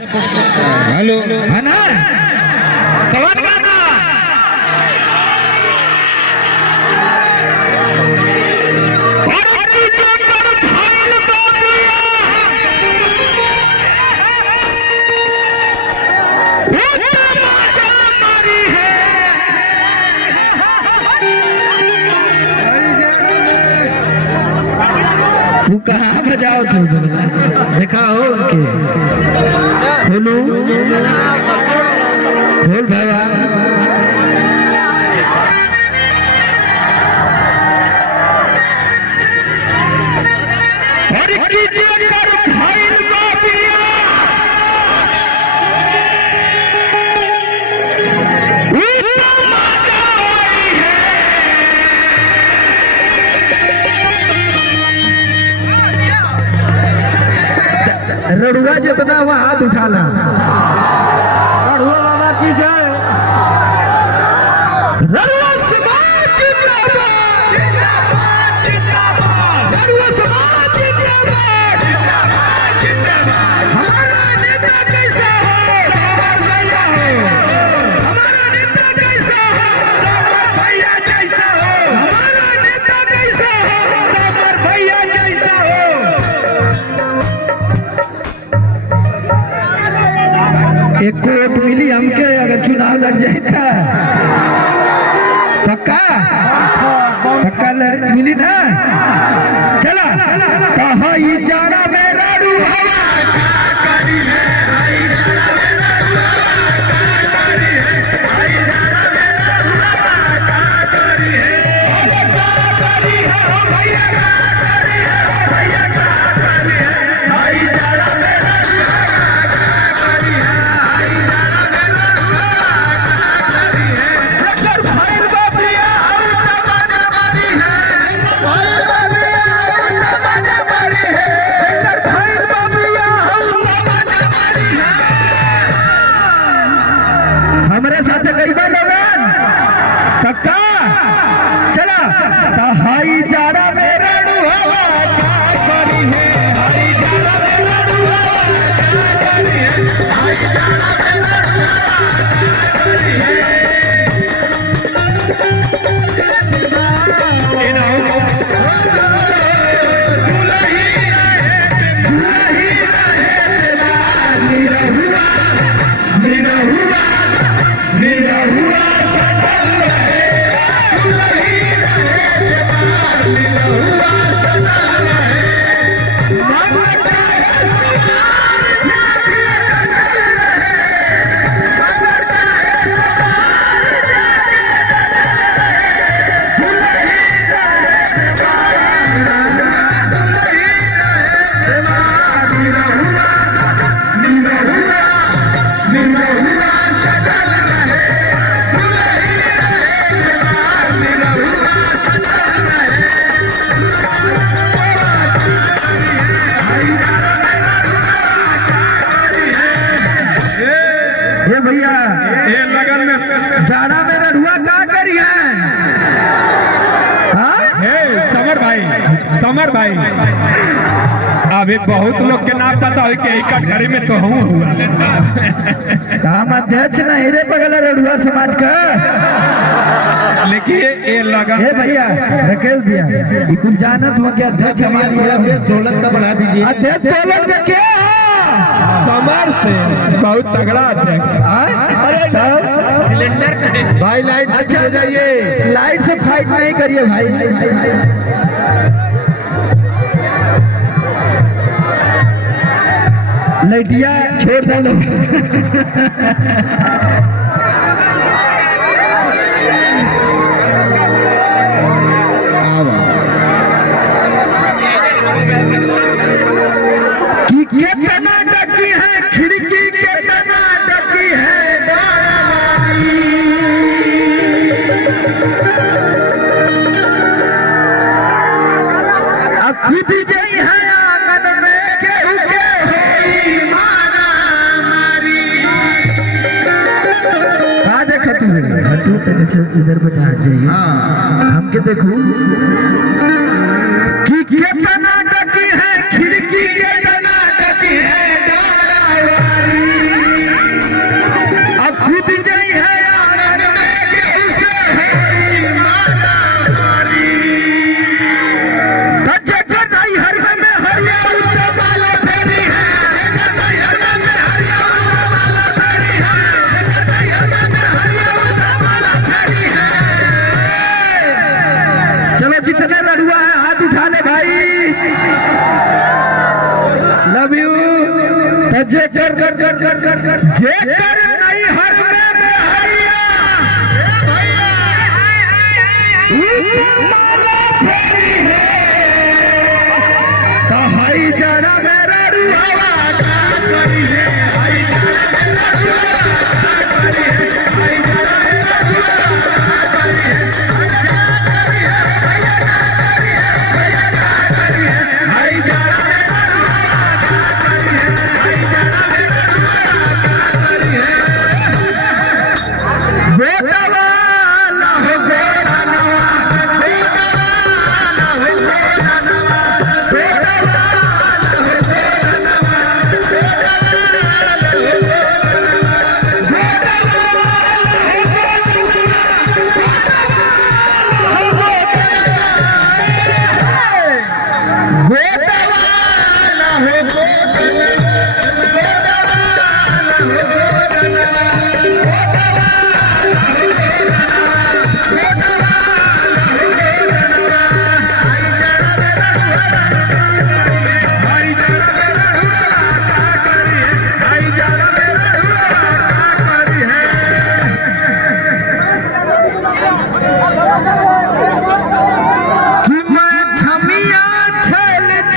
हेलो है ना कौन गाना तू कहाँ बजाओ तू दिखाओ उनके खोलो खोल बाबा और कीजिए कर भाई बाबिया रड़ुआ जितना वह हाथ उठाना रड़ुआ बाबा की जय। रड़ुआ समाज जिंदाबाद जिंदाबाद जिंदाबाद रड़ुआ समाज जिंदाबाद जिंदाबाद जिंदाबाद हमारा नेता कैसा हो सावर भैया हो हमारा नेता कैसा हो सावर भैया जैसा हो हमारा नेता कैसा हो सावर भैया जैसा हो। एक को वोट मिली हमके अगर चुनाव लड़ जाता पक्का पक्का मिली ना चला कहा जाड़ा में राडू हवा का करी है आई जाड़ा में राडू हवा का करी है आई जाड़ा में राडू हवा का करी है का करी है भैया का करी है भैया का करी है आई जाड़ा में राडू हवा का करी है आई जाड़ा में राडू हवा का करी है डॉक्टर भाई बाबिया और तबाजा मारी है भाई बाबिया और तबाजा मारी है डॉक्टर भाई बाबिया और तबाजा मारी है। हमारे साथ कई बार लोगन पक्का चला हाई जाड़ा में राडू हवा का करी है हाई जाड़ा में राडू हवा का करी है हाई जाड़ा में राडू हवा का करी है। भैया ये लगन में जाड़ा में रड़ुआ का करी है समर भाई अभी बहुत लोग के नाम पता हो कि एक घड़ी में तो हूँ हुआ हम अध्यक्ष नहीं रे पगला रड़ुआ समाज का लेकिन ये लगा है भैया राकेश भैया कुछ जानत हो क्या अध्यक्ष हमारी थोड़ा बेस ढोलक का बढ़ा दीजिए। अध्यक्ष ढोलक का क्या समर से बहुत तगड़ा अध्यक्ष सिलेंडर भाई लाइट अच्छा हो जाइए लाइट से फाइट नहीं करिए भाई लाइटिया छोड़ दो कितना डकी है खिड़की कितना डकी है खुद जई है आंगन में केहू के होई मारा मारी का देखत हटू तने से इधर बैठा जाइए हमके देखू कि कितना डकी है खिड़की कितना डकी है डाला वाली जेकर नहीं हर में बेहरिया